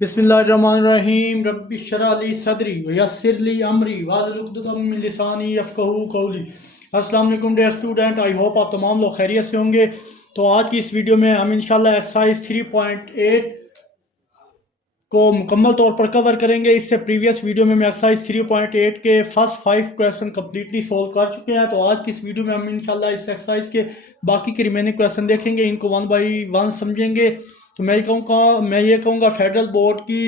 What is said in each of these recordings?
बिस्मिल्लाहिर्रहमानिर्रहीम रब्बि इश्रह ली सदरी वयस्सिर ली अमरी वाहलुल उक़दतम मिन लिसानी यफ़क़हू क़ौली। अस्सलाम वालेकुम डियर स्टूडेंट, आई होप आप तमाम लोग खैरियत से होंगे। तो आज की इस वीडियो में हम इंशाल्लाह एक्सरसाइज 3.8 को मुकम्मल तौर पर कवर करेंगे। इससे प्रीवियस वीडियो में मैं एक्सरसाइज 3.8 के फर्स्ट 5 क्वेश्चन कम्प्लीटली सोल्व कर चुके हैं। तो आज की इस वीडियो में हम इंशाल्लाह इस एक्सरसाइज के बाकी के रिमेनिंग क्वेश्चन देखेंगे, इनको वन बाई वन समझेंगे। तो मैं ये कहूँगा फेडरल बोर्ड की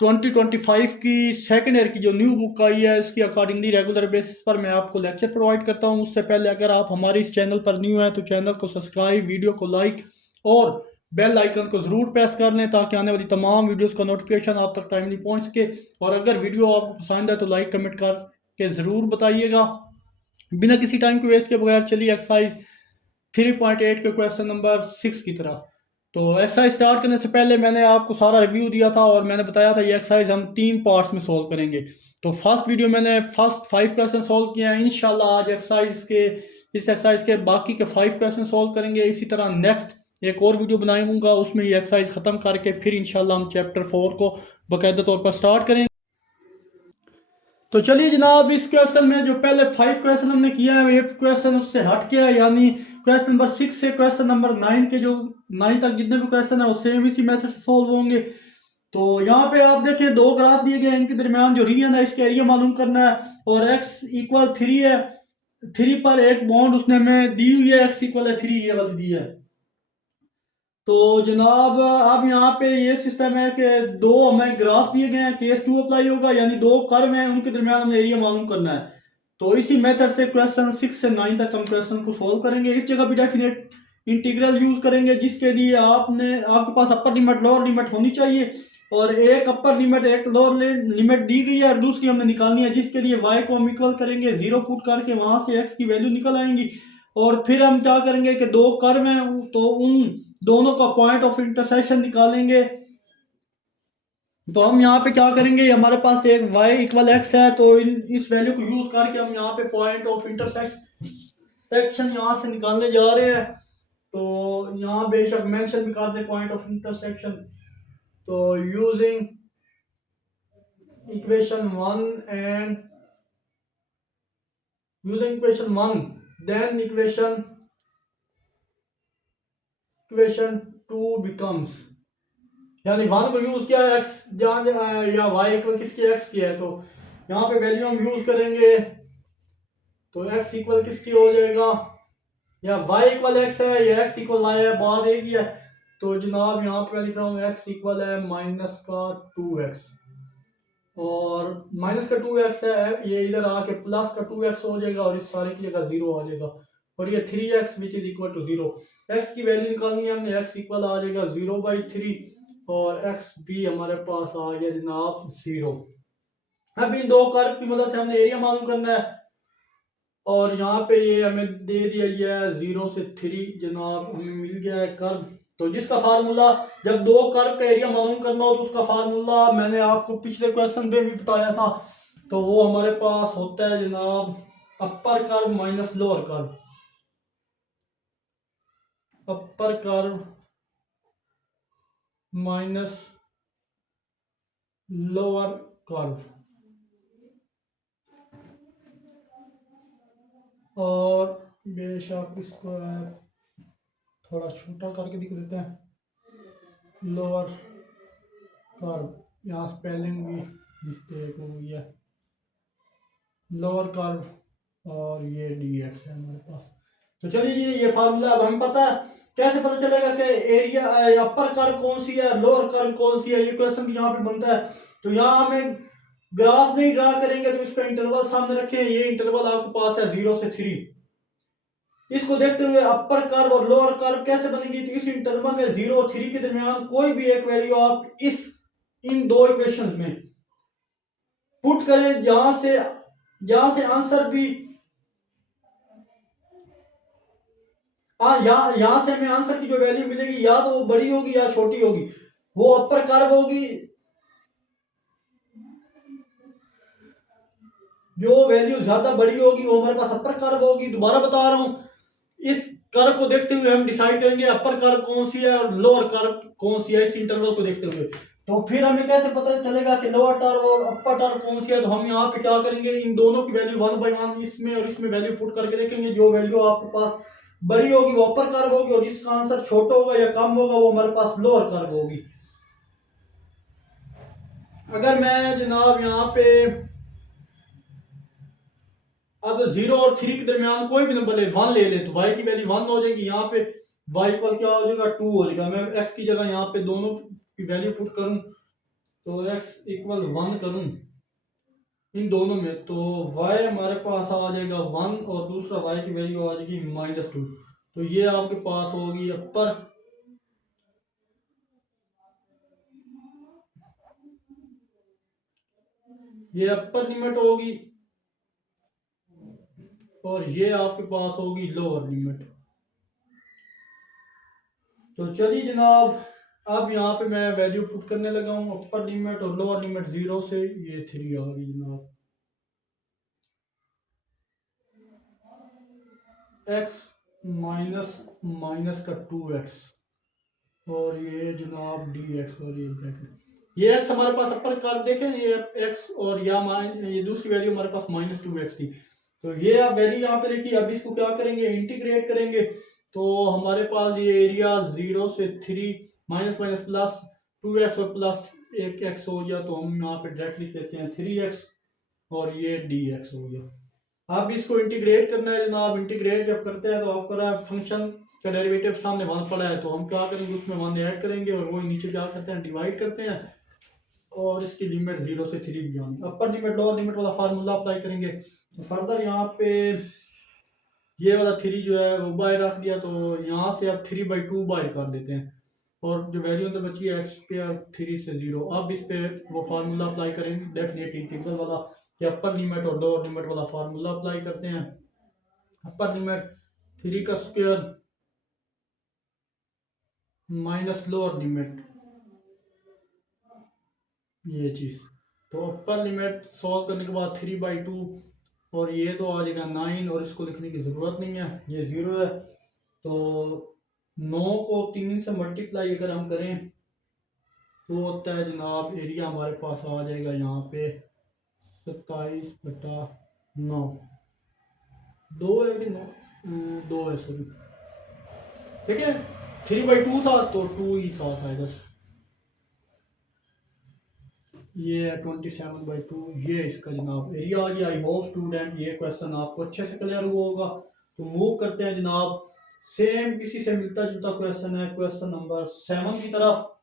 2025 की सेकेंड ईयर की जो न्यू बुक आई है, इसकी अकॉर्डिंगली रेगुलर बेसिस पर मैं आपको लेक्चर प्रोवाइड करता हूँ। उससे पहले अगर आप हमारे इस चैनल पर न्यू हैं तो चैनल को सब्सक्राइब, वीडियो को लाइक और बेल आइकन को ज़रूर प्रेस कर लें ताकि आने वाली तमाम वीडियोस का नोटिफिकेशन आप तक टाइमली पहुँच सके। और अगर वीडियो आपको पसंद है तो लाइक कमेंट करके ज़रूर बताइएगा। बिना किसी टाइम को वेस्ट के बगैर चलिए एक्सरसाइज 3.8 के क्वेश्चन नंबर 6 की तरफ। तो एक्सरसाइज स्टार्ट करने से पहले मैंने आपको सारा रिव्यू दिया था और मैंने बताया था ये एक्सरसाइज हम 3 पार्ट्स में सोल्व करेंगे। तो फर्स्ट वीडियो मैंने फर्स्ट 5 क्वेश्चन सोल्व किए हैं। इंशाल्लाह आज इस एक्सरसाइज के बाकी के 5 क्वेश्चन सोल्व करेंगे। इसी तरह नेक्स्ट एक और वीडियो बनाऊंगा, उसमें ये एक्सरसाइज ख़त्म करके फिर इंशाल्लाह हम चैप्टर 4 को बाकायदा तौर पर स्टार्ट करेंगे। तो चलिए जनाब, इस क्वेश्चन में जो पहले 5 क्वेश्चन हमने किया है ये क्वेश्चन उससे हट के है, यानी क्वेश्चन नंबर 6 से क्वेश्चन नंबर 9 के जो 9 तक जितने भी क्वेश्चन है वो सेम इसी मेथड से सोल्व होंगे। तो यहाँ पे आप देखें 2 ग्राफ दिए गए हैं, इनके दरमियान जो रीजन है इसका एरिया मालूम करना है और x इक्वल 3 है। 3 पर एक बॉन्ड उसने हमें दी हुई है, x इक्वल है 3 ये वाली दी है। तो जनाब अब यहाँ पे ये सिस्टम है कि 2 हमें ग्राफ दिए गए हैं, केस 2 अप्लाई होगा, यानी 2 कर्व हैं उनके दरमियान हमें एरिया मालूम करना है। तो इसी मेथड से क्वेश्चन 6 से 9 तक हम क्वेश्चन को सोल्व करेंगे। इस जगह भी डेफिनेट इंटीग्रल यूज करेंगे, जिसके लिए आपके पास अपर लिमिट लोअर लिमिट होनी चाहिए और एक अपर लिमिट एक लोअर लिमिट दी गई है और दूसरी हमने निकालनी है, जिसके लिए y को हम इक्वल करेंगे 0 पुट करके, वहां से x की वैल्यू निकल आएंगी। और फिर हम क्या करेंगे कि 2 कर्व हैं तो उन दोनों का पॉइंट ऑफ इंटरसेक्शन निकालेंगे। तो हम यहाँ पे क्या करेंगे, हमारे पास एक y इक्वल x है तो इस वैल्यू को यूज करके हम यहाँ पे पॉइंट ऑफ इंटरसेक्शन यहाँ से निकालने जा रहे हैं। तो यहाँ बेशक मेंशन भी कर दे पॉइंट ऑफ इंटरसेक्शन। तो using equation 1 then equation 2 becomes, यानी 1 को यूज किया है x जहाँ या y इक्वल किसकी x की है, तो यहाँ पे वैल्यू हम यूज करेंगे। तो x इक्वल किसकी हो जाएगा, या y इक्वल x है या x इक्वल y है, बात एक ही है। तो जनाब यहाँ पे लिख रहा हूँ x इक्वल है माइनस का 2x और माइनस का 2x है, ये इधर आके प्लस का 2x हो जाएगा और इस सारे की जगह 0 आ जाएगा और ये 3x which is equal to 0। x की वैल्यू निकालनी है हमने, x इक्वल आ जाएगा 0/3 और x भी हमारे पास आ गया जनाब 0। अब इन 2 कर्व की मदद से हमने एरिया मालूम करना है और यहाँ पे ये हमें दे दिया गया है 0 से 3 जनाब, हमें मिल गया है कर्व। तो जिसका फार्मूला जब 2 कर्व का एरिया मालूम करना हो तो उसका फार्मूला मैंने आपको पिछले क्वेश्चन में भी बताया था। तो वो हमारे पास होता है जनाब upper curve minus lower curve, upper curve minus lower curve. और बेशक इसको थोड़ा छोटा करके दिख देते हैं, लोअर कर्व, यहाँ स्पेलिंग भी मिस्टेक हो गई है, लोअर कर्व और ये dx है हमारे पास। तो चलिए जी, ये फार्मूला अब हमें पता है। कैसे पता चलेगा कि एरिया अपर कर्व कौन सी है लोअर कर्व कौन सी है, ये क्वेश्चन भी यहाँ पे बनता है। तो यहाँ हमें ग्राफ नहीं ड्रा करेंगे तो इसका इंटरवल सामने रखें, ये इंटरवल आपके पास है 0 से 3। इसको देखते हुए अपर कर्व और लोअर कर्व कैसे बनेगी, तो इस इंटरवल में 0 और 3 के दरमियान कोई भी एक वैल्यू आप इन 2 इक्वेशन में पुट करें, जहां से आंसर भी यहां से हमें आंसर की जो वैल्यू मिलेगी या तो वो बड़ी होगी या छोटी होगी, वो अपर कर्व होगी। जो वैल्यू ज्यादा बड़ी होगी वो हमारे पास अपर कर्व होगी। दोबारा बता रहा हूं, इस कर्व को देखते हुए हम डिसाइड करेंगे अपर कर्व कौन सी है और लोअर कर्व कौन सी है, इस इंटरवल को देखते हुए। तो फिर हमें कैसे पता चलेगा कि लोअर टर्म और अपर टर्म कौन सी है? तो हम यहाँ पे क्या करेंगे, इन दोनों की वैल्यू 1/1 इसमें और इसमें वैल्यू पुट करके देखेंगे। जो वैल्यू आपके पास बड़ी होगी वो अपर कर्व होगी, और जिसका आंसर छोटा होगा या कम होगा वो हमारे पास लोअर कर्व होगी। अगर मैं जनाब यहाँ पे अब 0 और 3 के दरमियान कोई भी नंबर ले 1 ले ले, तो y की वैल्यू 1 हो जाएगी। यहाँ पे y पर क्या हो जाएगा 2 हो जाएगा। मैं x की जगह यहाँ पे दोनों की वैल्यू पुट करूं तो x इक्वल 1 करूं इन दोनों में, तो y हमारे पास आ जाएगा 1 और दूसरा y की वैल्यू आ जाएगी -2। तो ये आपके पास होगी अपर, ये अपर लिमिट होगी, और ये आपके पास होगी लोअर लिमिट। तो चलिए जनाब, अब यहाँ पे मैं वैल्यू पुट करने लगा हूँ। अपर लिमिट और लोअर लिमिट 0 से ये 3 आ गई जनाब। x माइनस का 2x और ये जनाब dx, और ये ब्रैकेट, ये x हमारे पास अपर कर देखें, ये x और ये दूसरी वैल्यू हमारे पास -2x थी। तो ये आप वैल्यू यहाँ पे लिखी। अब इसको क्या करेंगे, इंटीग्रेट करेंगे। तो हमारे पास ये एरिया 0 से 3 माइनस माइनस प्लस 2x और प्लस 1x हो गया। तो हम यहाँ पे डायरेक्ट लिख लेते हैं 3x और ये dx हो गया। अब इसको इंटीग्रेट करना है जनाब। इंटीग्रेट जब करते हैं तो आपका फंक्शन का डेरिवेटिव सामने 1 पड़ा है, तो हम क्या करेंगे, उसमें 1 ऐड करेंगे और वो नीचे क्या करते हैं, डिवाइड करते हैं, और इसकी लिमिट 0 से 3 भी आनी। अपर लिमिट लोअर लिमिट वाला फार्मूला अप्लाई करेंगे। तो फर्दर यहाँ पे ये वाला 3 जो है वो बाहर रख दिया, तो यहाँ से अब 3/2 बाहर कर देते हैं, और जो वैल्यू तो बची है x² 3 से 0। अब इस पे वो फार्मूला अप्लाई करेंगे डेफिनेट इंटीग्रल वाला, कि अपर लिमिट और लोअर लिमिट वाला फार्मूला अप्लाई करते हैं। अपर लिमिट 3 का स्क्वायर माइनस लोअर लिमिट, ये चीज़। तो अपर लिमिट सॉल्व करने के बाद 3/2, और ये तो आ जाएगा 9, और इसको लिखने की ज़रूरत नहीं है, ये 0 है। तो 9 को 3 से मल्टीप्लाई अगर हम करें तो होता है जनाब, एरिया हमारे पास आ जाएगा यहाँ पे 27/9। 2 है कि 9, 2 है सॉरी, ठीक है। 3/2 था तो 2 ही साथ आएगा। ये है 27/2, ये इसका जनाब एरिया आ गया। आई होप स्टूडेंट ये क्वेश्चन आपको अच्छे से क्लियर हुआ होगा। तो मूव करते हैं जनाब, सेम किसी से मिलता जुलता क्वेश्चन है, क्वेश्चन नंबर 7 की तरफ।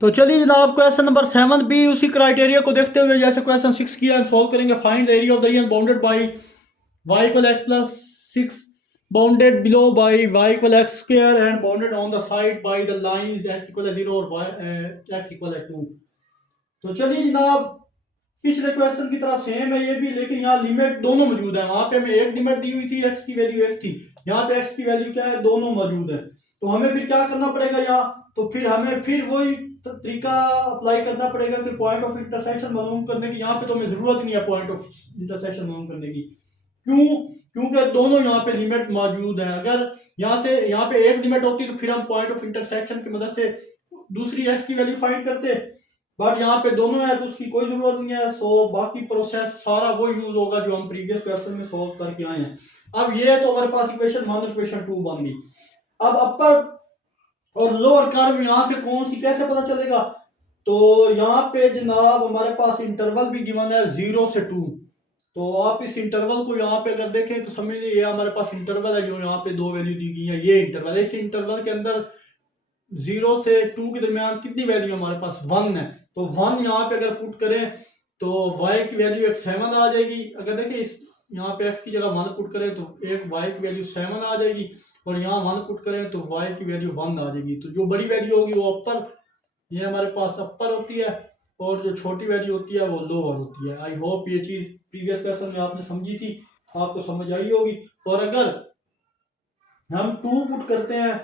तो चलिए जनाब, क्वेश्चन नंबर 7 भी उसी क्राइटेरिया को देखते हुए जैसे क्वेश्चन 6 किया सॉल्व करेंगे। Find the area of the reason bounded by y = x+6 bounded below by y = x² and bounded on the side by the lines x = 0 और x = 2। तो चलिए जनाब, पिछले क्वेश्चन की तरह सेम है ये भी, लेकिन यहाँ लिमिट दोनों मौजूद है। वहां पे हमें एक लिमिट दी हुई थी, x की वैल्यू 1 थी, यहाँ पे x की वैल्यू क्या है, दोनों मौजूद है। तो हमें फिर क्या करना पड़ेगा यहाँ, तो फिर हमें फिर वही तरीका अप्लाई करना पड़ेगा कि पॉइंट ऑफ इंटरसेक्शन मालूम करने की। यहाँ पे तो हमें जरूरत ही नहीं है पॉइंट ऑफ इंटरसेक्शन मालूम करने की। क्यों? क्योंकि दोनों यहाँ पे लिमिट मौजूद है। अगर यहाँ पे एक लिमिट होती तो फिर हम पॉइंट ऑफ इंटरसेक्शन की मदद से दूसरी x की वैल्यू फाइंड करते, बट यहाँ पे दोनों है तो उसकी कोई जरूरत नहीं है। सो बाकी प्रोसेस सारा वो यूज होगा जो हम प्रीवियस क्वेश्चन में सोल्व करके आए हैं। अब ये तो हमारे पास इक्वेशन 1 इक्वेशन 2 बन गई। अब अपर और लोअर कर्व यहाँ से कौन सी कैसे पता चलेगा, तो यहाँ पे जनाब हमारे पास इंटरवल भी गिवन है 0 से 2। तो आप इस इंटरवल को यहाँ पे अगर देखें तो समझ लीजिए ये हमारे पास इंटरवल है, जो यहाँ पे 2 वैल्यू दी गई है, ये इंटरवल है। इस इंटरवल के अंदर 0 से 2 के दरमियान कितनी वैल्यू हमारे पास 1 है। तो 1 यहाँ पे अगर पुट करें तो y की वैल्यू एक 7 आ जाएगी। अगर देखें इस यहाँ पे x की जगह 1 पुट करें तो एक y की वैल्यू 7 आ जाएगी, और यहाँ 1 पुट करें तो y की वैल्यू 1 आ जाएगी। तो जो बड़ी वैल्यू होगी वो अपर, ये हमारे पास अपर होती है, और जो छोटी वैल्यू होती है वो लोअर होती है। आई होप ये चीज़ प्रीवियस क्वेश्चन में आपने समझी थी, आपको समझ आई होगी। और अगर हम 2 पुट करते हैं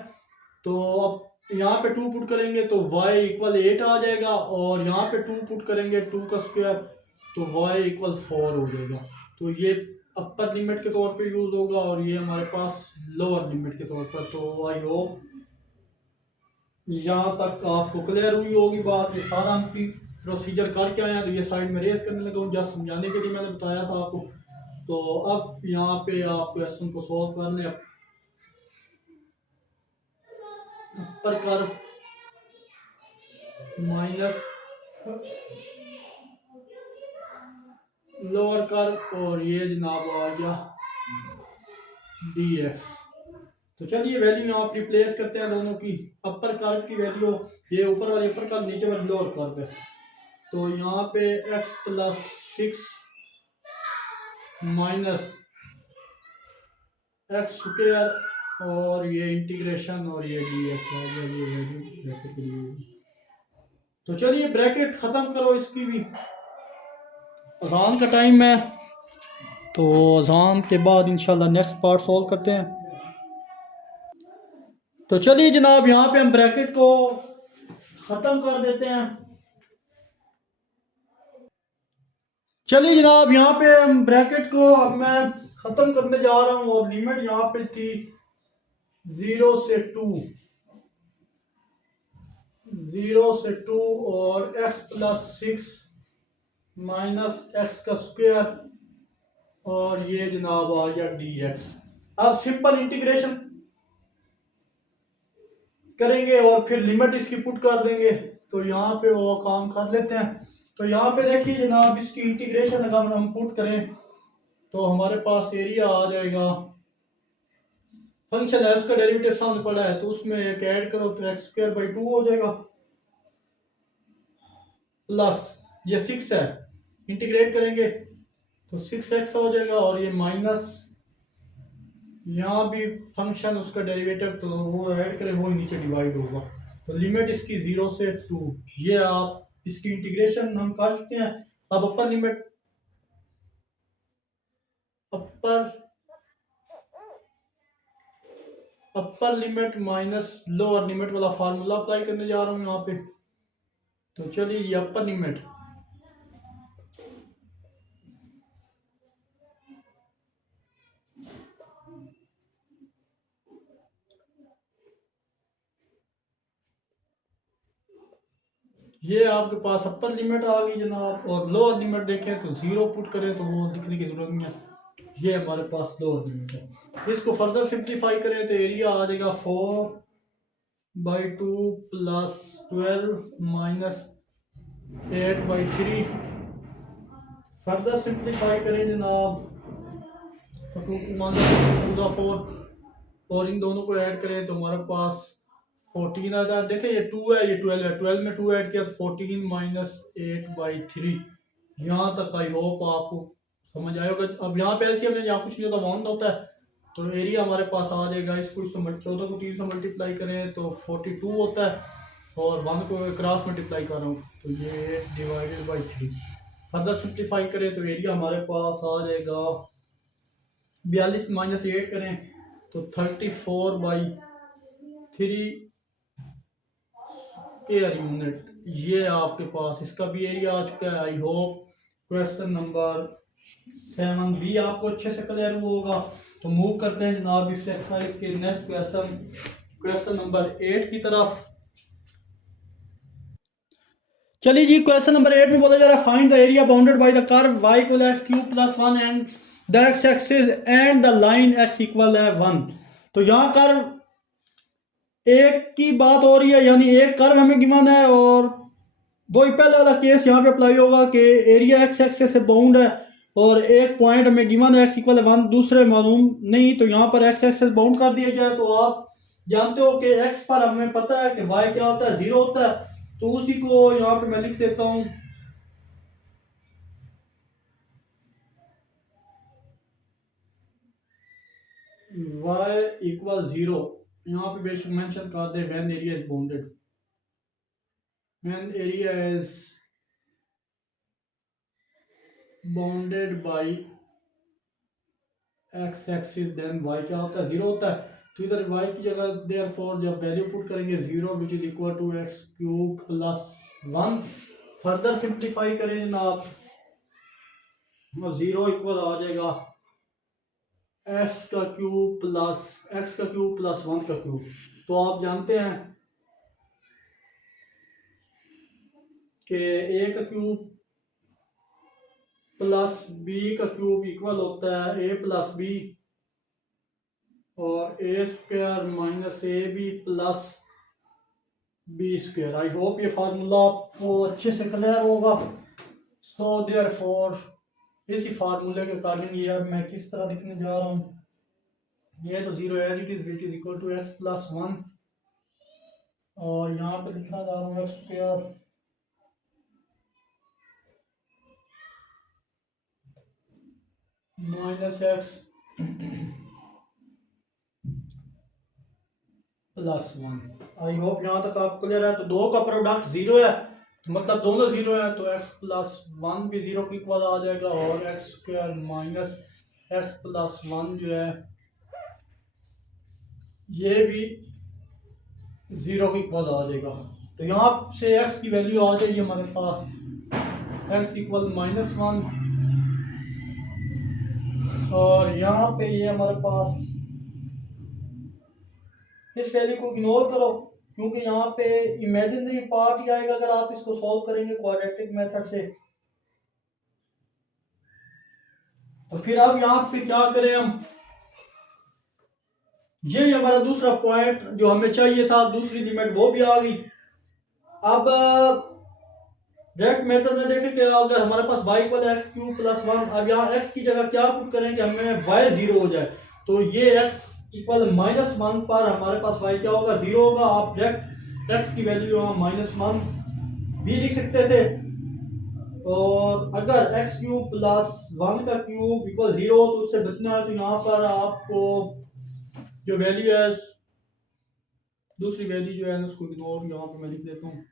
तो अब यहाँ पे 2 पुट करेंगे तो y = 8 आ जाएगा, और यहाँ पे 2 पुट करेंगे 2 का स्क्वायर तो y = 4 हो जाएगा। तो ये अपर लिमिट के तौर पे यूज़ होगा और ये हमारे पास लोअर लिमिट के तौर पर। तो आई होप यहाँ तक आपको क्लियर हुई होगी बात। ये सारा हम प्रोसीजर करके आए हैं, तो ये साइड में रेस करने लगा हूँ, जस्ट समझाने के लिए मैंने बताया था आपको। तो अब यहाँ पे आप क्वेश्चन को सॉल्व कर लें। Upper curve minus lower curve और ये जनाब आ गया डी एक्स। तो चलिए वैल्यू यहाँ आप रिप्लेस करते हैं दोनों की। अपर कर्व की वैल्यू ये ऊपर वाली अपर कर्व, नीचे वाली लोअर कर्व है। तो यहाँ पे x plus 6 minus x square और ये इंटीग्रेशन और ये डी एक्स आ गया, ये वैल्यू ब्रैकेट के लिए। तो चलिए ब्रैकेट ख़त्म करो इसकी भी। अजान का टाइम है, तो अजान के बाद इंशाल्लाह नेक्स्ट पार्ट सॉल्व करते हैं। तो चलिए जनाब यहाँ पे हम ब्रैकेट को ख़त्म कर देते हैं। चलिए जनाब यहाँ पे हम ब्रैकेट को अब मैं ख़त्म करने जा रहा हूँ और लिमिट यहाँ पे थी 0 से 2, 0 से 2 और x प्लस 6 माइनस एक्स का स्क्वायर और ये जनाब आ गया डी एक्स। अब सिंपल इंटीग्रेशन करेंगे और फिर लिमिट इसकी पुट कर देंगे। तो यहाँ पे वो काम कर लेते हैं। तो यहाँ पे देखिए जनाब इसकी इंटीग्रेशन अगर हम पुट करें तो हमारे पास एरिया आ जाएगा। फंक्शन है उसका डेरिवेटिव सामने पड़ा है, तो उसमें एक ऐड करो तो एक्स स्क्वायर बाई 2 हो जाएगा, प्लस ये 6 है, इंटीग्रेट करेंगे तो 6x हो जाएगा और ये माइनस यहाँ भी फंक्शन उसका डेरिवेटिव तो वो ऐड करें वो ही नीचे डिवाइड होगा। तो लिमिट इसकी 0 से 2, ये आप इसकी इंटीग्रेशन हम कर चुके हैं। अब upper limit upper limit minus lower limit वाला फार्मूला अप्लाई करने जा रहा हूँ यहाँ पे। तो चलिए ये अपर लिमिट ये आपके पास अपर लिमिट आ गई जनाब, और लोअर लिमिट देखें तो 0 पुट करें तो वो लिखने की जरूरत नहीं है, ये हमारे पास लोअर लिमिट है। इसको फर्दर सिंप्लीफाई करें तो एरिया आ जाएगा 4/2 प्लस 12 माइनस 8/3। फर्दर सिंप्लीफाई करें जनाब तो 2 और इन दोनों को ऐड करें तो हमारे पास 14 आ जाए। देखें ये 2 है, ये 12 है, 12 में 2 ऐड किया तो 14 माइनस 8/3। यहाँ तक आई होप आपको समझ आया होगा। अब यहाँ पे ऐसे हमने यहाँ कुछ नहीं होता, वाउंड होता है, तो एरिया हमारे पास आ जाएगा। इसको 14 को 3 से मल्टीप्लाई करें तो 42 होता है और 1 को क्रॉस मल्टीप्लाई कर रहा हूँ तो ये डिवाइडेड बाई 3। फर्दर सिंप्लीफाई करें तो एरिया हमारे पास आ जाएगा 42 माइनस 8 करें तो 34/3 एयर यूनिट। ये आपके पास इसका भी एरिया आ चुका है। आई होप क्वेश्चन नंबर 7 भी आपको अच्छे से क्लियर हुआ होगा। तो मूव करते हैं जनाब इस एक्सरसाइज के नेक्स्ट क्वेश्चन नंबर 8 की तरफ। चलिए जी क्वेश्चन नंबर 8 में बोला जा रहा है find the area bounded by the curve y equal x cube plus 1 and the x axis and the line x equal है 1। तो यहाँ कर्व एक की बात हो रही है, यानी एक कर्व हमें गिवन है और वही पहले वाला केस यहाँ पे अप्लाई होगा कि एरिया x एक्सिस से बाउंड है और एक पॉइंट हमें गिवन है x इक्वल है 1, दूसरे मालूम नहीं, तो यहाँ पर x एक्सिस बाउंड कर दिया जाए। तो आप जानते हो कि x पर हमें पता है कि y क्या होता है, 0 होता है, तो उसी को यहाँ पे मैं लिख देता हूँ y इक्वल 0। यहाँ पे बेशक मेंशन कर दे when area is bounded, when area is bounded by x axis then y क्या होता है, 0 होता है। तो इधर y की जगह देयरफॉर जब वैल्यू पुट करेंगे 0 which is equal to x cube plus 1। Further simplify करें जनाब 0 इक्वल आ जाएगा एक्स का क्यूब प्लस एक्स का क्यूब प्लस 1 का क्यूब। तो आप जानते हैं कि ए का क्यूब प्लस बी का क्यूब इक्वल होता है ए प्लस बी, और A square minus A B plus B square. I hope ये फार्मूला आपको अच्छे से क्लियर होगा। सो देयरफॉर इसी फार्मूले के अकॉर्डिंग ये अब मैं किस तरह लिखने जा रहा हूँ, ये तो zero as it is which is equal to x plus 1, और यहाँ पे लिखना जा रहा हूँ x square minus x plus 1। I hope यहाँ तक आपको क्लियर है। तो दो का प्रोडक्ट जीरो है, तो मतलब दोनों जीरो है, तो एक्स प्लस 1 भी जीरो के इक्वल आ जाएगा, और x square minus x plus 1 जो है ये भी जीरो के इक्वल आ जाएगा। तो यहाँ से एक्स की वैल्यू आ जाएगी हमारे पास एक्स इक्वल माइनस 1, और यहाँ पे ये हमारे पास इस वैल्यू को इग्नोर करो क्योंकि यहाँ पे इमेजिनरी पार्ट ही आएगा अगर आप इसको सॉल्व करेंगे क्वाड्रेटिक मेथड से। तो फिर अब यहाँ पे क्या करें हम, ये हमारा दूसरा पॉइंट जो हमें चाहिए था, दूसरी लिमिट वो भी आ गई। अब डायरेक्ट मेथड में देखें कि अगर हमारे पास y equal x cube plus 1, अब यहाँ x की जगह क्या पुट करें कि हमें y जीरो हो जाए। तो ये x इक्वल माइनस 1 पर हमारे पास y क्या होगा, जीरो होगा। आप डायरेक्ट x की वैल्यू यहाँ माइनस 1 भी लिख सकते थे, और अगर एक्स क्यूब प्लस 1 का क्यूब इक्वल जीरो तो उससे बचना है। तो यहाँ पर आपको जो वैल्यू है, दूसरी वैल्यू जो है उसको इग्नोर यहाँ पे मैं लिख देता हूँ,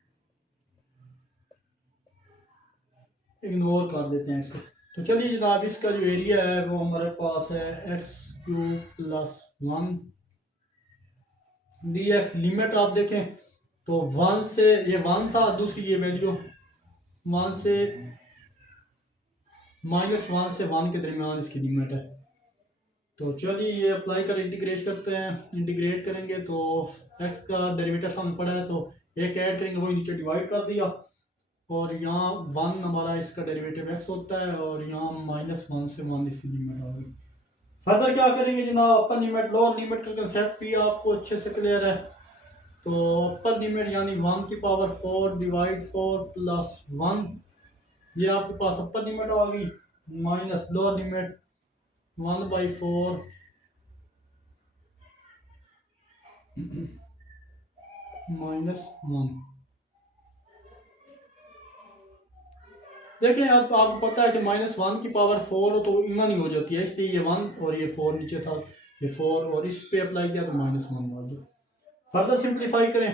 इग्नोर कर देते हैं इसको। तो चलिए जनाब, इसका जो एरिया है वो हमारे पास है x cube plus 1 D x. Limit आप देखें तो 1 से ये 1 था, दूसरी ये वैल्यू 1 से माइनस 1 से 1 के दरमियान इसकी लिमिट है। तो चलिए ये अप्लाई कर इंटीग्रेट करते हैं। इंटीग्रेट करेंगे तो एक्स का डेरिवेटिव सामने पड़ा है, तो एक ऐड करेंगे वही नीचे डिवाइड कर दिया, और यहाँ 1 हमारा इसका डेरिवेटिव एक्स होता है, और यहाँ माइनस 1 से 1 इसकी लिमिट आ गई। फर्दर क्या करेंगे जनाब, अपर लिमिट लोअर लिमिट का कंसेप्ट भी आपको अच्छे से क्लियर है। तो अपर लिमिट यानी 1 की पावर 4 डिवाइड 4 प्लस 1, ये आपके पास अपर लिमिट आ गई, माइनस लोअर लिमिट 1/4 माइनस 1। देखें अब आपको पता है कि माइनस 1 की पावर 4 हो तो इवन ही हो जाती है, इसलिए ये 1 और ये 4 नीचे था, ये 4 और इस पे अप्लाई किया तो माइनस 1 आ गया। फर्दर सिंप्लीफाई करें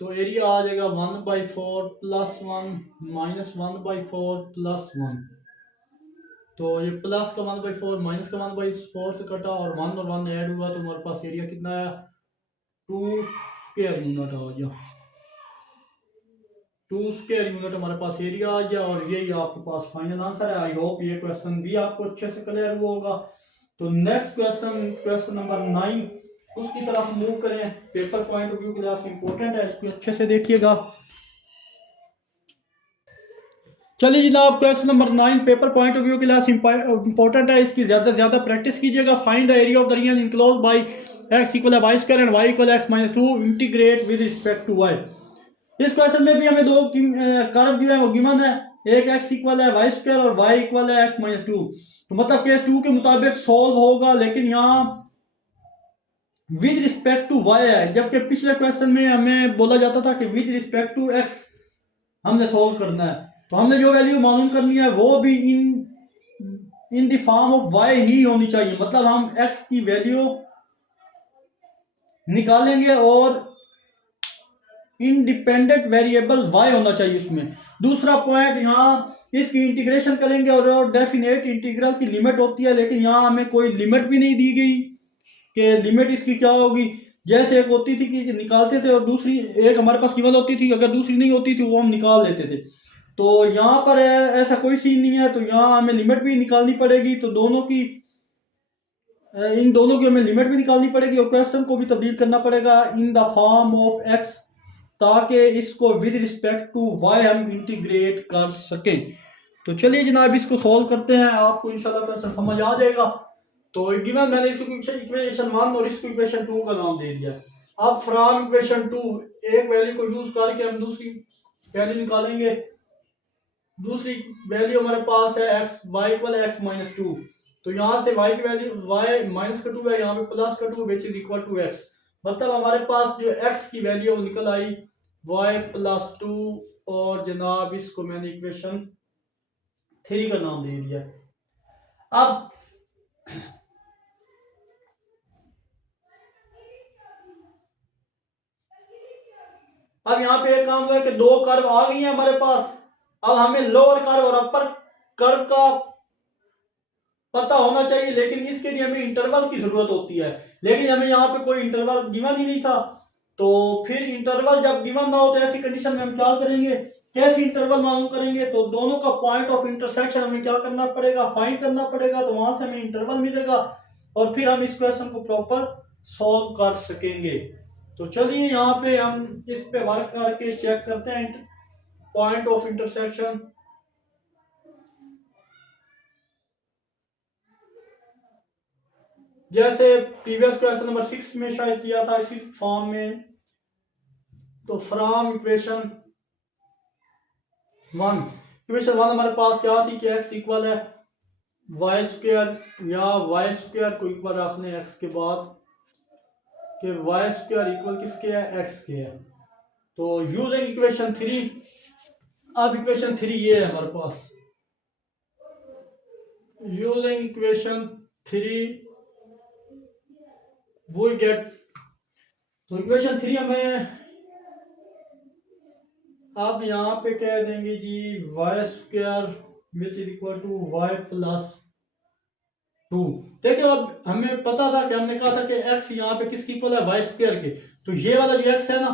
तो एरिया आ जाएगा 1/4 प्लस 1 माइनस 1/4 प्लस 1। तो ये प्लस का 1/4 माइनस का 1/4 से कटा, और 1 और 1 ऐड हुआ तो हमारे पास एरिया कितना है, 2 स्क्वायर यूनिट आ गया। 2 स्क्वायर यूनिट हमारे पास एरिया आ गया, और यही आपके पास फाइनल आंसर है। आई होप ये क्वेश्चन भी आपको अच्छे से क्लियर हुआ होगा। तो नेक्स्ट क्वेश्चन नंबर 9 उसकी तरफ मूव करें। पेपर पॉइंट ऑफ व्यू के लिए इंपॉर्टेंट है, इसको अच्छे से देखिएगा। चलिए जनाब, question number 9 paper point of view के लिए इंपॉर्टेंट है, इसकी ज़्यादा से ज़्यादा प्रैक्टिस कीजिएगा। Find the area of the region enclosed by x equal y square and y equal x minus 2 integrate with respect to y. इस क्वेश्चन में भी हमें दो कर्व जो है वो गिवन है, एक एक्स इक्वल है वाई स्क्वायर और वाई इक्वल है एक्स माइनस 2। तो मतलब केस 2 के मुताबिक सॉल्व होगा, लेकिन यहाँ विद रिस्पेक्ट टू वाई है, जबकि पिछले क्वेश्चन में हमें बोला जाता था कि विद रिस्पेक्ट टू एक्स हमने सॉल्व करना है। तो हमने जो वैल्यू मालूम करनी है वो भी in the form of why he होनी चाहिए, मतलब हम एक्स की वैल्यू निकालेंगे और इंडिपेंडेंट वेरिएबल y होना चाहिए उसमें। दूसरा पॉइंट, यहाँ इसकी इंटीग्रेशन करेंगे और डेफिनेट इंटीग्रल की लिमिट होती है, लेकिन यहाँ हमें कोई लिमिट भी नहीं दी गई कि लिमिट इसकी क्या होगी। जैसे एक होती थी कि निकालते थे और दूसरी एक हमारे पास गिवन होती थी, अगर दूसरी नहीं होती थी वो हम निकाल लेते थे। तो यहाँ पर ऐसा कोई सीन नहीं है, तो यहाँ हमें लिमिट भी निकालनी पड़ेगी। तो दोनों की इन दोनों की हमें लिमिट भी निकालनी पड़ेगी और क्वेश्चन को भी तब्दील करना पड़ेगा in the form of x, ताकि इसको विद रिस्पेक्ट टू वाई हम इंटीग्रेट कर सकें। तो चलिए जनाब इसको सॉल्व करते हैं, आपको इंशाल्लाह क्वेश्चन समझ आ जाएगा। तो गिवन मैंने इसको इक्वेशन 1 और इसको इक्वेशन 2 का नाम दे दिया। अब फ्रॉम इक्वेशन 2 एक वैल्यू को यूज करके हम दूसरी वैल्यू निकालेंगे। दूसरी वैल्यू हमारे पास है x y equal x minus two. तो यहाँ से y की वैल्यू y माइनस का 2 है, यहाँ पे प्लस का 2 which is equal to x। मतलब हमारे पास जो x की वैल्यू वो निकल आई y प्लस 2, और जनाब इसको मैंने इक्वेशन 3 का नाम दे दिया। अब यहाँ पे एक काम हुआ है कि दो कर्व आ गई हैं हमारे पास। अब हमें लोअर कर्व और अपर कर्व का पता होना चाहिए, लेकिन इसके लिए हमें इंटरवल की जरूरत होती है। लेकिन हमें यहाँ पे कोई इंटरवल गिवन ही नहीं था। तो फिर इंटरवल जब गिवन ना हो तो ऐसी कंडीशन में हम क्या करेंगे, कैसे इंटरवल मालूम करेंगे? तो दोनों का पॉइंट ऑफ इंटरसेक्शन हमें क्या करना पड़ेगा, फाइंड करना पड़ेगा। तो वहां से हमें इंटरवल मिलेगा और फिर हम इस क्वेश्चन को प्रॉपर सॉल्व कर सकेंगे। तो चलिए यहाँ पे हम इस पे वर्क करके चेक करते हैं पॉइंट ऑफ इंटरसेक्शन। जैसे प्रीवियस क्वेश्चन नंबर 6 में शायद किया था इसी फॉर्म में। तो फ्रॉम इक्वेशन 1 हमारे पास क्या थी कि x इक्वल है वाई स्क्वायर, या वाई स्क्वायर को इक्वल रखने x के बाद कि वाई स्क्वायर इक्वल किसके है, x के है। तो यूजिंग इक्वेशन 3, अब इक्वेशन 3 ये है हमारे पास। यूजिंग इक्वेशन 3 वो गेट, तो इक्वेशन 3 हमें अब यहाँ पे कह देंगे जी Y square which is equal to Y plus 2। देखिए अब हमें पता था कि हमने कहा था कि x यहाँ पे किसकी इक्वल है, वाई स्क्वायर के। तो ये वाला जो x है ना,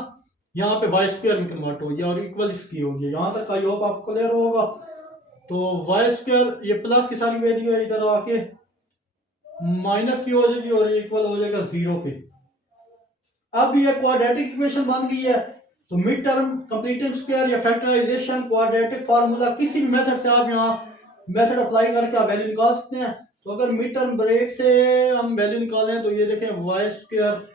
यहाँ पे वाई स्क्वायर में कन्वर्ट हो गया और इक्वल इसकी हो गया। यहाँ तक आई होप आपको क्लियर होगा। तो वाई स्क्वायर ये प्लस की सारी वैल्यू है, इधर आके माइनस की हो जाएगी और इक्वल हो जाएगा 0 के। अब ये क्वाड्रेटिक इक्वेशन बन गई है। तो मिड टर्म, कंप्लीटेड स्क्वायर या फैक्टराइजेशन, क्वाड्रेटिक फार्मूला, किसी भी मेथड से आप यहाँ मेथड अप्लाई करके आप वैल्यू निकाल सकते हैं। तो अगर मिड टर्म ब्रेक से हम वैल्यू निकालें तो ये देखें y square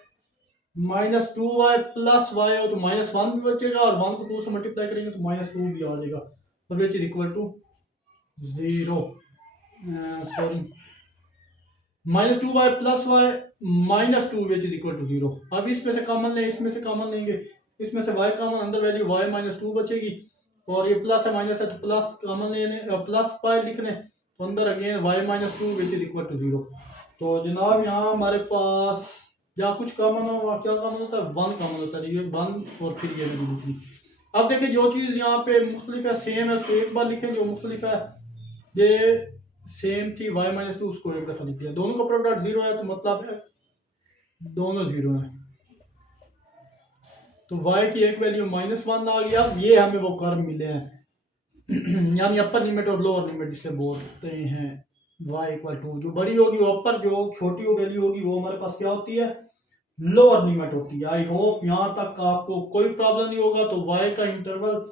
minus 2y plus y हो तो -1 भी बचेगा, और 1 को 2 से मल्टीप्लाई करेंगे तो -2 भी आ जाएगा। तो which is equal to 0, sorry -2y plus y -2 which is equal to 0। अब इसमें से कॉमन लें, इसमें से कॉमन लेंगे, इसमें से y कॉमन, अंदर वैल्यू y -2 बचेगी, और ये प्लस है माइनस है तो प्लस कॉमन ले लें, प्लस पाई लिख लें, तो अंदर again y -2 which is equal to 0। तो जनाब यहाँ हमारे पास या कुछ कॉमन हो, क्या कॉमन होता है, 1 कॉमन होता है, ये 1 और फिर ये वैल्यू दूसरी। अब देखिए जो चीज़ यहाँ पे मुख्तलिफ है सेम है उसको एक बार लिखें, जो मुख्तलिफ है ये सेम थी y -2 उसको एक दफा लिख दिया। दोनों का प्रोडक्ट 0 है तो मतलब है दोनों 0 है। तो y की एक वैल्यू -1 आ गया। ये हमें वो कर्व मिले हैं यानी अपर लिमिट और लोअर लिमिट जिसे बोलते हैं। y इक्वल टू जो बड़ी होगी वो अपर, जो छोटी वैल्यू होगी वो हमारे पास क्या होती है, लोअर लिमिट होती है। आई होप यहाँ तक आपको कोई प्रॉब्लम नहीं होगा। तो y का इंटरवल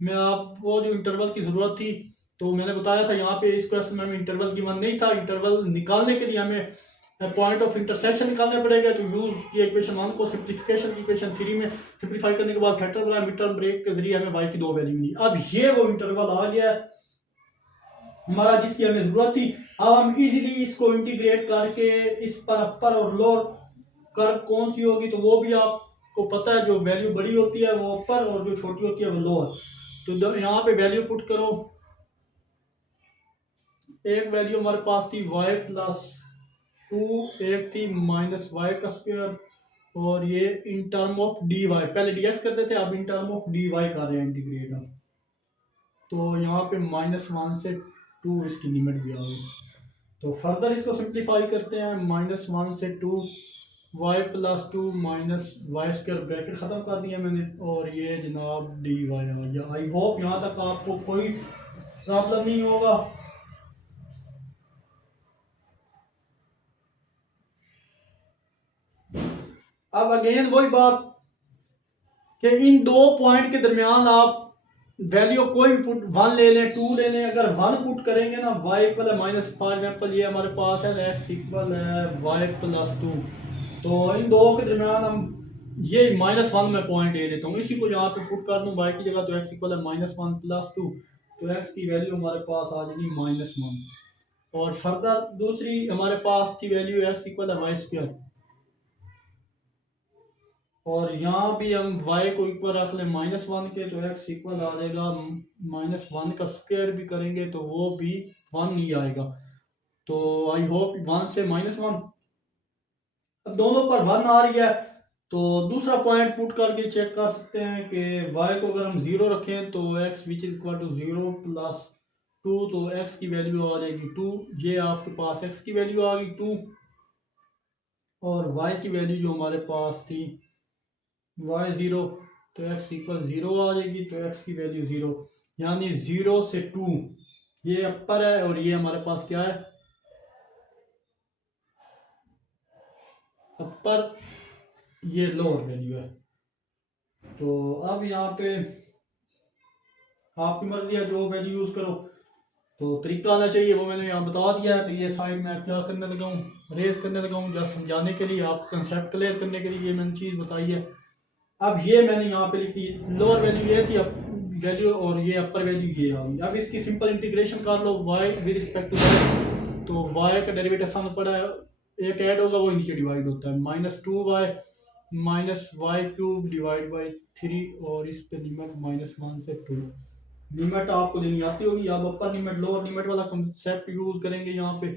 में आपको जो इंटरवल की जरूरत थी, तो मैंने बताया था यहाँ पे इस क्वेश्चन में हमें इंटरवल गिवन नहीं था। इंटरवल निकालने के लिए हमें पॉइंट ऑफ इंटरसेक्शन निकालना पड़ेगा। तो यूज की इक्वेशन 1 को सिंप्लीफिकेशन की इक्वेशन 3 में सिंप्लीफाई करने के बाद फैक्टर बनाया, मिड टर्म ब्रेक के जरिए हमें y की 2 वैल्यू मिली। अब ये वो इंटरवल आ गया हमारा जिसकी हमें जरूरत थी। अब हम इजीली इसको इंटीग्रेट करके इस पर अपर और लोअर कर्व कौन सी होगी तो वो भी आपको पता है। जो वैल्यू बड़ी होती है वो अपर और जो छोटी होती है वो लोअर। तो यहाँ पे वैल्यू पुट करो, एक वैल्यू हमारे पास थी y प्लस 2, एक थी -y का स्क्वायर, और ये इन टर्म ऑफ dy, पहले dx करते थे अब इन टर्म ऑफ dy कर रहे हैं इंटीग्रेट हम। तो यहाँ पे -1 से 2 इसकी लिमिट भी आ गई। तो फर्दर इसको सिंप्लीफाई करते हैं, -1 से 2 y plus 2 -y square, bracket ख़त्म कर दिया मैंने, और ये जनाब dy आ गया। आई होप यहाँ तक आपको कोई प्रॉब्लम नहीं होगा। अब अगेन वही बात कि इन दो पॉइंट के दरमियान आप वैल्यू कोई भी पुट 1 ले लें 2 ले लें, अगर 1 पुट करेंगे ना y इक्वल है माइनस, फॉर एग्जाम्पल ये हमारे पास है x इक्वल है y प्लस 2, तो इन दो के दरमियान हम ये -1 में पॉइंट ले लेता हूँ, इसी को यहाँ पे पुट कर दूँ y की जगह, तो x इक्वल है -1 प्लस 2, तो x की वैल्यू हमारे पास आ जाएगी -1। और फर्दर दूसरी हमारे पास थी वैल्यू x इक्वल है वाई स्क्वायर, और यहाँ भी हम y को इक्वल रख लें -1 के, तो x इक्वल आ जाएगा -1 का स्क्वायर भी करेंगे तो वो भी 1 ही आएगा। तो आई होप 1 से -1, अब दोनों पर 1 आ रही है, तो दूसरा पॉइंट पुट करके चेक कर सकते हैं कि y को अगर हम 0 रखें तो x which is equal to 0 plus 2, तो x की वैल्यू आ जाएगी 2, ये आपके पास x की वैल्यू आ गई 2, और y की वैल्यू जो हमारे पास थी y0, तो x इक्वल 0 आ जाएगी, तो x की वैल्यू 0, यानी 0 से 2 ये अपर है और ये हमारे पास क्या है अपर, ये लोअर वैल्यू है। तो अब यहाँ पे आपकी मर्जी है जो वैल्यू यूज़ करो, तो तरीका आना चाहिए वो मैंने यहाँ बता दिया है। तो ये साइड में क्या करने लगा हूँ, रेस करने लगा हूँ जस्ट समझाने के लिए, आप कंसेप्ट क्लियर करने के लिए ये मैंने चीज़ बताई है। अब ये मैंने यहाँ पे लिखी लोअर वैल्यू ये थी वैल्यू, और ये अपर वैल्यू ये आ गई। अब इसकी सिंपल इंटीग्रेशन कर लो y with respect to y, तो y का डेरिवेटिव सामने पड़ा है, एक ऐड होगा वो नीचे डिवाइड होता है, -2y minus y cube divide by 3, और इस पे लिमिट -1 से 2, लिमिट आपको देनी आती होगी। अब अपर लिमिट लोअर लिमिट वाला कंसेप्ट यूज करेंगे यहाँ पे।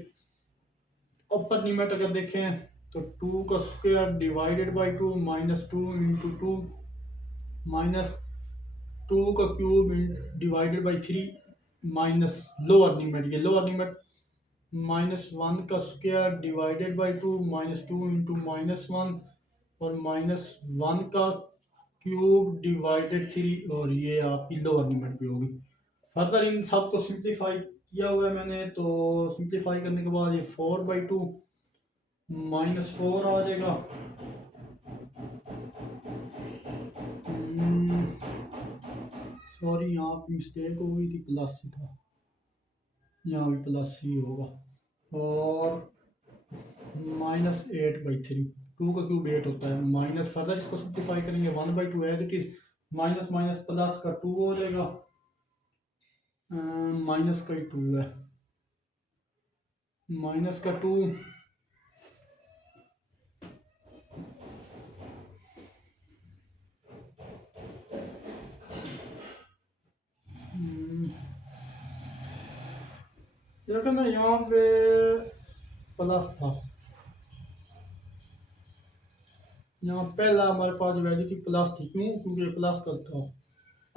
अपर लिमिट अगर देखें तो 2 का स्क्वायर डिवाइडेड बाई 2, -2 इंटू 2, -2 का cube divided by 3, minus lower limit, ये लोअर लिमिट -1 का स्क्वायर डिवाइडेड बाई 2, -2 इंटू -1, और -1 का क्यूब डिवाइडेड 3, और ये आपकी लोअर लिमिट भी होगी। फर्दर इन सब को सिंप्लीफाई किया हुआ है मैंने, तो सिंप्लीफाई करने के बाद ये 4/2 -4 आ जाएगा, सॉरी यहाँ पे मिस्टेक हो गई थी, प्लस ही था, यहाँ भी प्लस ही होगा, और -8/3, 2 का क्यूब 8 होता है, माइनस फर्दर इसको सिंप्लीफाई करेंगे 1/2 as it is, minus minus plus का 2 हो जाएगा, माइनस का ही 2 है, माइनस का 2 देखो ना यहाँ पे प्लस था, यहाँ पहला हमारे पास जो वैल्यू थी प्लस थी, क्यों, क्योंकि प्लस का था।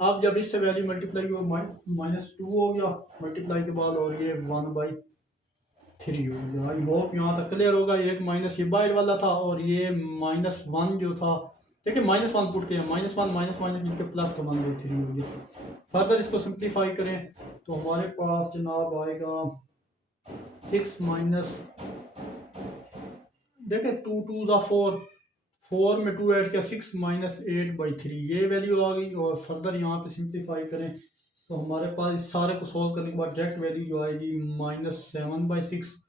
अब जब इससे वैल्यू मल्टीप्लाई हो -2 हो गया मल्टीप्लाई के बाद, और ये 1/3 हो गया। आई होप यहाँ तक क्लियर होगा। एक माइनस ये बाहर वाला था, और ये -1 जो था, देखिए -1 पुट किया, -1 माइनस माइनस मिलकर प्लस का 1/3 हो गया। फर्दर इसको सिंप्लीफाई करें तो हमारे पास जनाब आएगा 6 माइनस, देखें 2 2 ज़ा 4, 4 में 2 ऐड किया, 6 -8/3 ये वैल्यू आ गई। और फर्दर यहाँ पे सिंप्लीफाई करें तो हमारे पास इस सारे को सोल्व करने के बाद डायरेक्ट वैल्यू जो आएगी -7/6,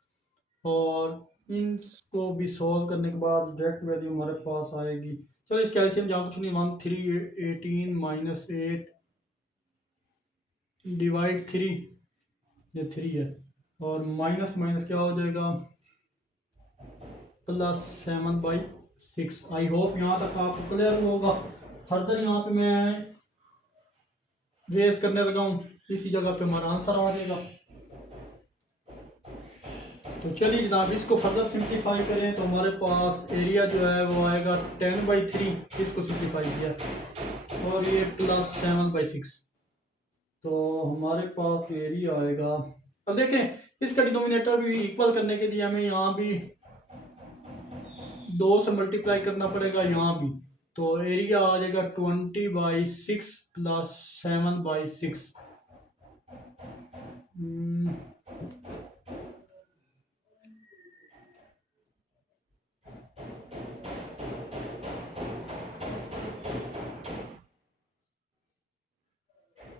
और इनको भी सोल्व करने के बाद डायरेक्ट वैल्यू हमारे पास आएगी, चलो इस कैल्शियम जहाँ कुछ नहीं, 1 3 18 -8 डिवाइड 3, ये 3 है, और माइनस माइनस क्या हो जाएगा +7/6। आई होप यहाँ तक आपको क्लियर होगा। फर्दर यहाँ पे मैं रेस करने लगा हूँ, इसी जगह पे हमारा आंसर आ जाएगा। तो चलिए जनाब इसको फर्दर सिंप्लीफाई करें तो हमारे पास एरिया जो है वो आएगा 10/3, इसको सिंप्लीफाई किया, और ये +7/6, तो हमारे पास जो एरिया आएगा, अब देखें इसका डिनोमिनेटर भी इक्वल करने के लिए हमें यहाँ भी 2 से मल्टीप्लाई करना पड़ेगा, यहाँ भी, तो एरिया आ जाएगा 20/6 + 7/6।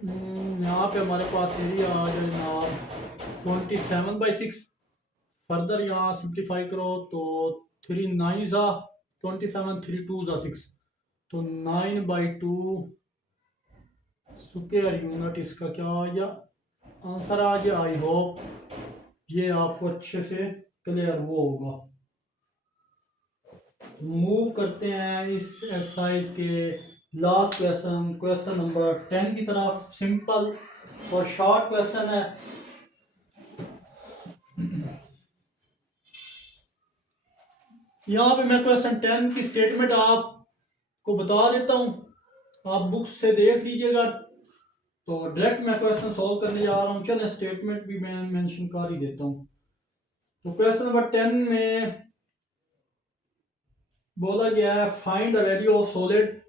यहाँ पे हमारे पास एरिया आ जाए जनाब 27/6। फर्दर यहाँ सिंप्लीफाई करो तो 3 9 ज़ा 27, 3 2 ज़ा 6, तो 9/2 स्क्वायर यूनिट इसका क्या आ गया, आंसर आ गया। आई होप ये आपको अच्छे से क्लियर वो होगा। मूव करते हैं इस एक्सरसाइज के लास्ट क्वेश्चन, क्वेश्चन नंबर 10 की तरफ। सिंपल और शॉर्ट क्वेश्चन है। यहाँ पे मैं क्वेश्चन 10 की स्टेटमेंट आपको बता देता हूँ, आप बुक से देख लीजिएगा। तो डायरेक्ट मैं क्वेश्चन सॉल्व करने जा रहा हूँ। चलिए स्टेटमेंट भी मैं मेंशन कर ही देता हूँ। तो क्वेश्चन नंबर 10 में बोला गया है find the value of solid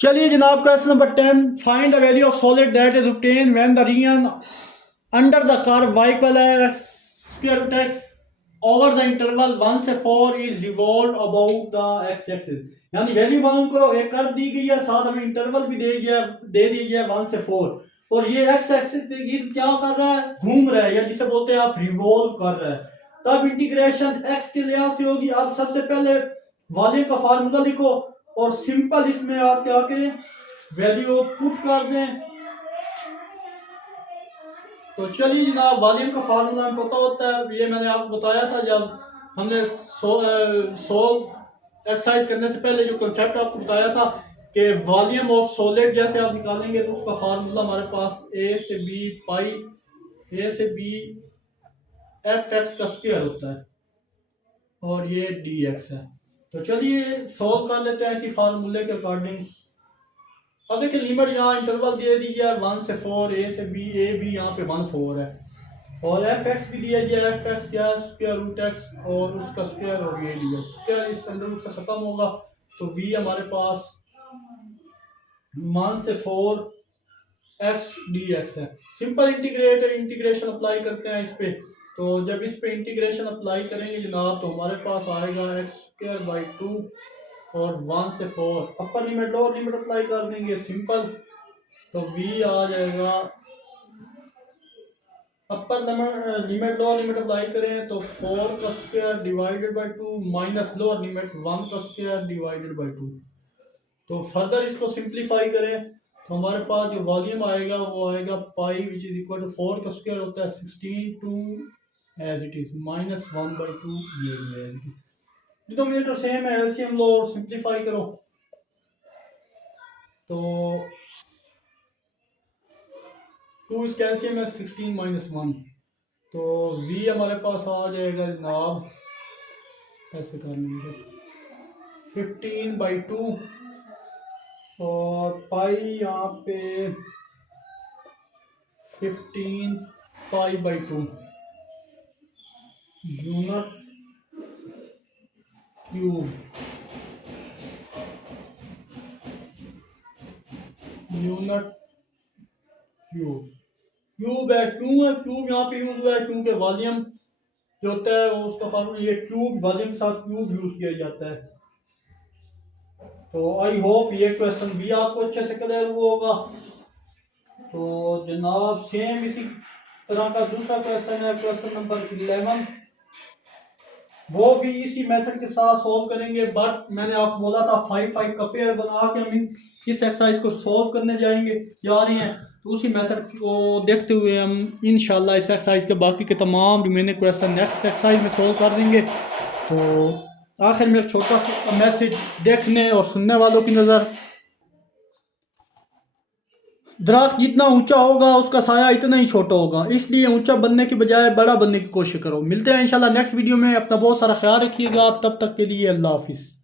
चलिए जनाब, question number 10, find the value of solid that is obtain when the region under the curve y equal x square root x over the interval 1 से 4 is revolve about the x axis. यानी value मालूम करो, एक curve दी गई है, साथ हमें interval भी दे दी गया 1 से 4, और ये x एक्सिस क्या कर रहा है, घूम रहा है, या जिसे बोलते हैं आप रिवॉल्व कर रहा है। तब इंटीग्रेशन x के लिहाज से होगी। आप सबसे पहले वॉल्यूम का फार्मूला लिखो और सिंपल इसमें आप क्या करें, वैल्यू पुट कर दें। तो चलिए जनाब, वॉल्यूम का फार्मूला हमें पता होता है, ये मैंने आपको बताया था जब हमने सोल्व एक्सरसाइज करने से पहले जो कंसेप्ट आपको बताया था कि वॉल्यूम ऑफ सॉलिड जैसे आप निकालेंगे तो उसका फार्मूला हमारे पास ए से बी एफ एक्स का स्क्वायर होता है और ये डी एक्स है। तो चलिए सॉल्व कर लेते हैं इसी फार्मूले के अकॉर्डिंग। अब देखिए लिमिट यहाँ इंटरवल दे दी है 1 से 4, ए से बी, ए बी यहाँ पे 1 4 है, और एफ एक्स भी दिया गया, एफ एक्स क्या है, स्क्वायर रूट एक्स और उसका स्क्वायर, और ये डी एक्स स्क्वायर इस अंडर रूट से ख़त्म होगा। तो वी हमारे पास 1 से 4 एक्स डी एक्स है। सिंपल इंटीग्रेशन अप्लाई करते हैं इस पे। तो जब इस पे इंटीग्रेशन अप्लाई करेंगे जनाब तो हमारे पास आएगा एक्स स्क्वायर बाई 2 और 1 से 4 upper limit lower limit apply कर देंगे सिंपल। तो v आ जाएगा, upper limit lower limit apply करें तो 4 का square divided by 2 minus lower limit 1 का स्क्वायर डिवाइडेड बाई 2। तो फर्दर इसको सिंप्लीफाई करें तो हमारे पास जो वॉल्यूम आएगा वो आएगा पाई विच इज इक्वल टू 4 का स्क्वायर होता है 16 2 एज इट इज माइनस 1/2 ये as it is. Denominator same है, एलसीएम लो और सिंप्लीफाई करो तो 2 इस कैल्शियम है 16 माइनस 1, तो v हमारे पास आ जाएगा जनाब, ऐसे कर लेंगे 15/2 और पाई यहाँ पे 15 पाई/2 यूनिट क्यूब क्यूब है। क्यों है क्यूब यहाँ पे यूज हुआ है, क्योंकि वॉल्यूम जो होता है वो उसका फार्मूला ये क्यूब, वॉल्यूम के साथ क्यूब यूज किया जाता है। तो आई होप ये क्वेश्चन भी आपको अच्छे से क्लियर हुआ होगा। तो जनाब सेम इसी तरह का दूसरा क्वेश्चन है, क्वेश्चन नंबर 11, वो भी इसी मेथड के साथ सॉल्व करेंगे, बट मैंने आपको बोला था 5 का पेयर बना के हम इस एक्सरसाइज को सॉल्व करने जा रहे हैं। तो उसी मेथड को देखते हुए हम इंशाल्लाह इस एक्सरसाइज के बाकी के तमाम रिमेनिंग क्वेश्चन नेक्स्ट एक्सरसाइज में सॉल्व कर देंगे। तो आखिर में एक छोटा सा मैसेज देखने और सुनने वालों की नज़र, दरख्त जितना ऊंचा होगा उसका साया इतना ही छोटा होगा, इसलिए ऊंचा बनने के बजाय बड़ा बनने की कोशिश करो। मिलते हैं इंशाल्लाह नेक्स्ट वीडियो में। अपना बहुत सारा ख्याल रखिएगा। तब तक के लिए अल्लाह हाफिज़।